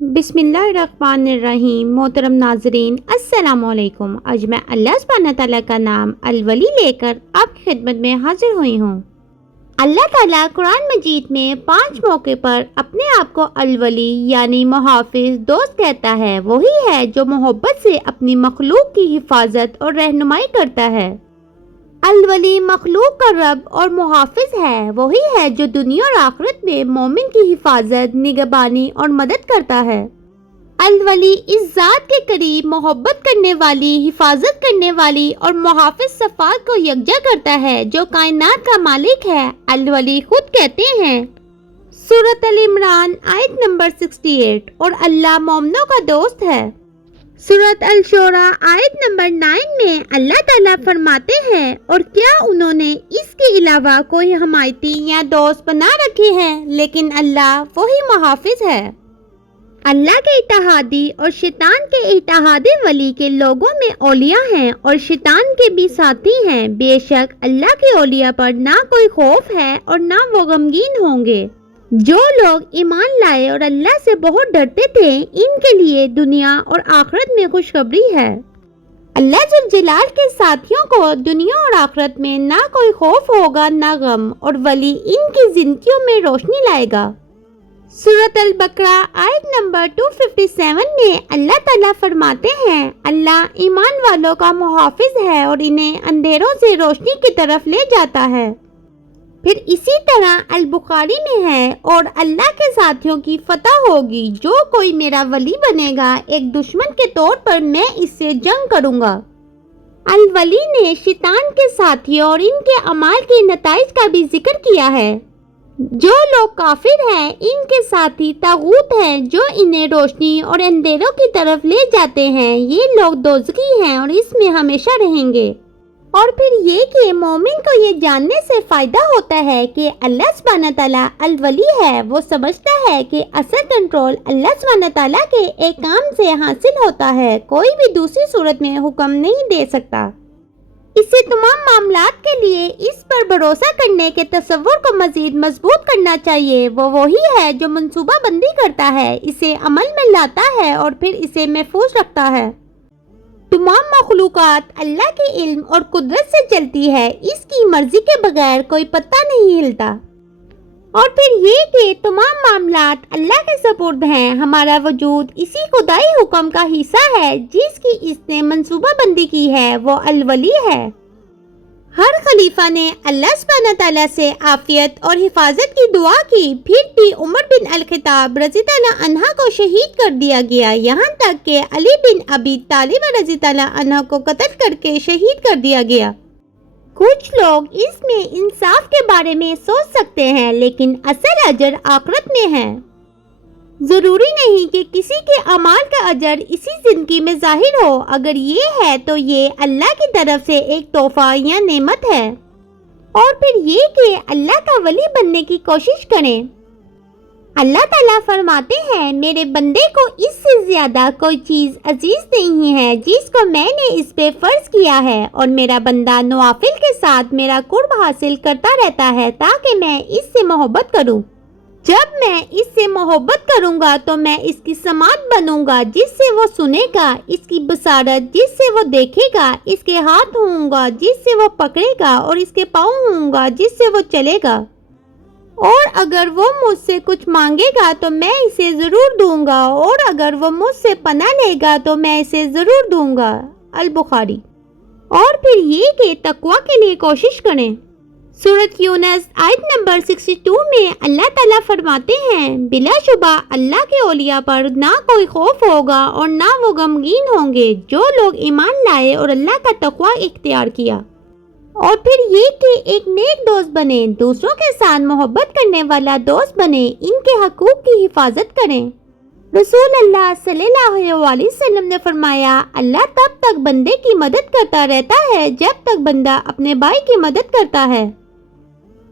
بسم اللہ الرحمن الرحیم۔ محترم ناظرین السلام علیکم۔ آج میں اللہ سبحانہ تعالیٰ کا نام الولی لے کر آپ کی خدمت میں حاضر ہوئی ہوں۔ اللہ تعالیٰ قرآن مجید میں 5 موقع پر اپنے آپ کو الولی یعنی محافظ دوست کہتا ہے۔ وہی ہے جو محبت سے اپنی مخلوق کی حفاظت اور رہنمائی کرتا ہے۔ الولی مخلوق کا رب اور محافظ ہے۔ وہی ہے جو دنیا اور آخرت میں مومن کی حفاظت، نگہبانی اور مدد کرتا ہے۔ الولی اس ذات کے قریب محبت کرنے والی، حفاظت کرنے والی اور محافظ صفات کو یکجا کرتا ہے جو کائنات کا مالک ہے۔ الولی خود کہتے ہیں سورۃ ال عمران آیت نمبر 68 اور اللہ مومنوں کا دوست ہے۔ سورۃ الشورى آیت نمبر 9 میں اللہ تعالیٰ فرماتے ہیں اور کیا انہوں نے اس کے علاوہ کوئی حمایتی یا دوست بنا رکھے ہیں، لیکن اللہ وہی محافظ ہے۔ اللہ کے اتحادی اور شیطان کے اتحادی ولی کے لوگوں میں اولیاء ہیں اور شیطان کے بھی ساتھی ہیں۔ بے شک اللہ کے اولیاء پر نہ کوئی خوف ہے اور نہ وہ غمگین ہوں گے۔ جو لوگ ایمان لائے اور اللہ سے بہت ڈرتے تھے، ان کے لیے دنیا اور آخرت میں خوشخبری ہے۔ اللہ ذو الجلال کے ساتھیوں کو دنیا اور آخرت میں نہ کوئی خوف ہوگا نہ غم، اور ولی ان کی زندگیوں میں روشنی لائے گا۔ سورۃ البقرہ آیت نمبر 257 میں اللہ تعالیٰ فرماتے ہیں اللہ ایمان والوں کا محافظ ہے اور انہیں اندھیروں سے روشنی کی طرف لے جاتا ہے۔ پھر اسی طرح البخاری میں ہے اور اللہ کے ساتھیوں کی فتح ہوگی۔ جو کوئی میرا ولی بنے گا، ایک دشمن کے طور پر میں اس سے جنگ کروں گا۔ الولی نے شیطان کے ساتھیوں اور ان کے اعمال کے نتائج کا بھی ذکر کیا ہے۔ جو لوگ کافر ہیں، ان کے ساتھی طاغوت ہیں جو انہیں روشنی اور اندھیروں کی طرف لے جاتے ہیں۔ یہ لوگ دوزخی ہیں اور اس میں ہمیشہ رہیں گے۔ اور پھر یہ کہ مومن کو یہ جاننے سے فائدہ ہوتا ہے کہ اللہ سبحانہ تعالیٰ الولی ہے۔ وہ سمجھتا ہے کہ اصل کنٹرول اللہ سبحانہ تعالیٰ کے ایک کام سے حاصل ہوتا ہے، کوئی بھی دوسری صورت میں حکم نہیں دے سکتا۔ اسے تمام معاملات کے لیے اس پر بھروسہ کرنے کے تصور کو مزید مضبوط کرنا چاہیے۔ وہ وہی ہے جو منصوبہ بندی کرتا ہے، اسے عمل میں لاتا ہے اور پھر اسے محفوظ رکھتا ہے۔ تمام مخلوقات اللہ کے علم اور قدرت سے چلتی ہے، اس کی مرضی کے بغیر کوئی پتا نہیں ہلتا۔ اور پھر یہ کہ تمام معاملات اللہ کے سپرد ہیں۔ ہمارا وجود اسی خدائی حکم کا حصہ ہے جس کی اس نے منصوبہ بندی کی ہے، وہ الولی ہے۔ ہر خلیفہ نے اللہ سبحانہ تعالیٰ سے عافیت اور حفاظت کی دعا کی، پھر بھی عمر بن الخطاب رضی اللہ عنہ کو شہید کر دیا گیا، یہاں تک کہ علی بن ابی طالب رضی اللہ عنہ کو قتل کر کے شہید کر دیا گیا۔ کچھ لوگ اس میں انصاف کے بارے میں سوچ سکتے ہیں، لیکن اصل اجر آخرت میں ہے۔ ضروری نہیں کہ کسی کے اعمال کا اجر اسی زندگی میں ظاہر ہو۔ اگر یہ ہے تو یہ اللہ کی طرف سے ایک تحفہ یا نعمت ہے۔ اور پھر یہ کہ اللہ کا ولی بننے کی کوشش کریں۔ اللہ تعالیٰ فرماتے ہیں میرے بندے کو اس سے زیادہ کوئی چیز عزیز نہیں ہے جس کو میں نے اس پہ فرض کیا ہے، اور میرا بندہ نوافل کے ساتھ میرا قرب حاصل کرتا رہتا ہے تاکہ میں اس سے محبت کروں۔ جب میں اس سے محبت کروں گا تو میں اس کی سماعت بنوں گا جس سے وہ سنے گا، اس کی بصارت جس سے وہ دیکھے گا، اس کے ہاتھ ہوں گا جس سے وہ پکڑے گا، اور اس کے پاؤں ہوں گا جس سے وہ چلے گا۔ اور اگر وہ مجھ سے کچھ مانگے گا تو میں اسے ضرور دوں گا، اور اگر وہ مجھ سے پناہ لے گا تو میں اسے ضرور دوں گا۔ البخاری۔ اور پھر یہ کہ تقوی کے لیے کوشش کریں۔ سورۃ یونس آیت نمبر 62 میں اللہ تعالیٰ فرماتے ہیں بلا شبہ اللہ کے اولیاء پر نہ کوئی خوف ہوگا اور نہ وہ غمگین ہوں گے، جو لوگ ایمان لائے اور اللہ کا تقوی اختیار کیا۔ اور پھر یہ کہ ایک نیک دوست بنے، دوسروں کے ساتھ محبت کرنے والا دوست بنے، ان کے حقوق کی حفاظت کریں۔ رسول اللہ صلی اللہ علیہ وسلم نے فرمایا اللہ تب تک بندے کی مدد کرتا رہتا ہے جب تک بندہ اپنے بھائی کی مدد کرتا ہے۔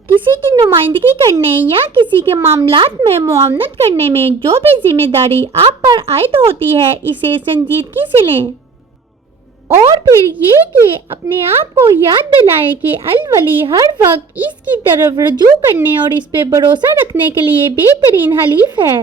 کسی کی نمائندگی کرنے یا کسی کے معاملات میں معاونت کرنے میں جو بھی ذمہ داری آپ پر عائد ہوتی ہے، اسے سنجیدگی سے لیں۔ اور پھر یہ کہ اپنے آپ کو یاد دلائیں کہ الولی ہر وقت اس کی طرف رجوع کرنے اور اس پہ بھروسہ رکھنے کے لیے بہترین حلیف ہے۔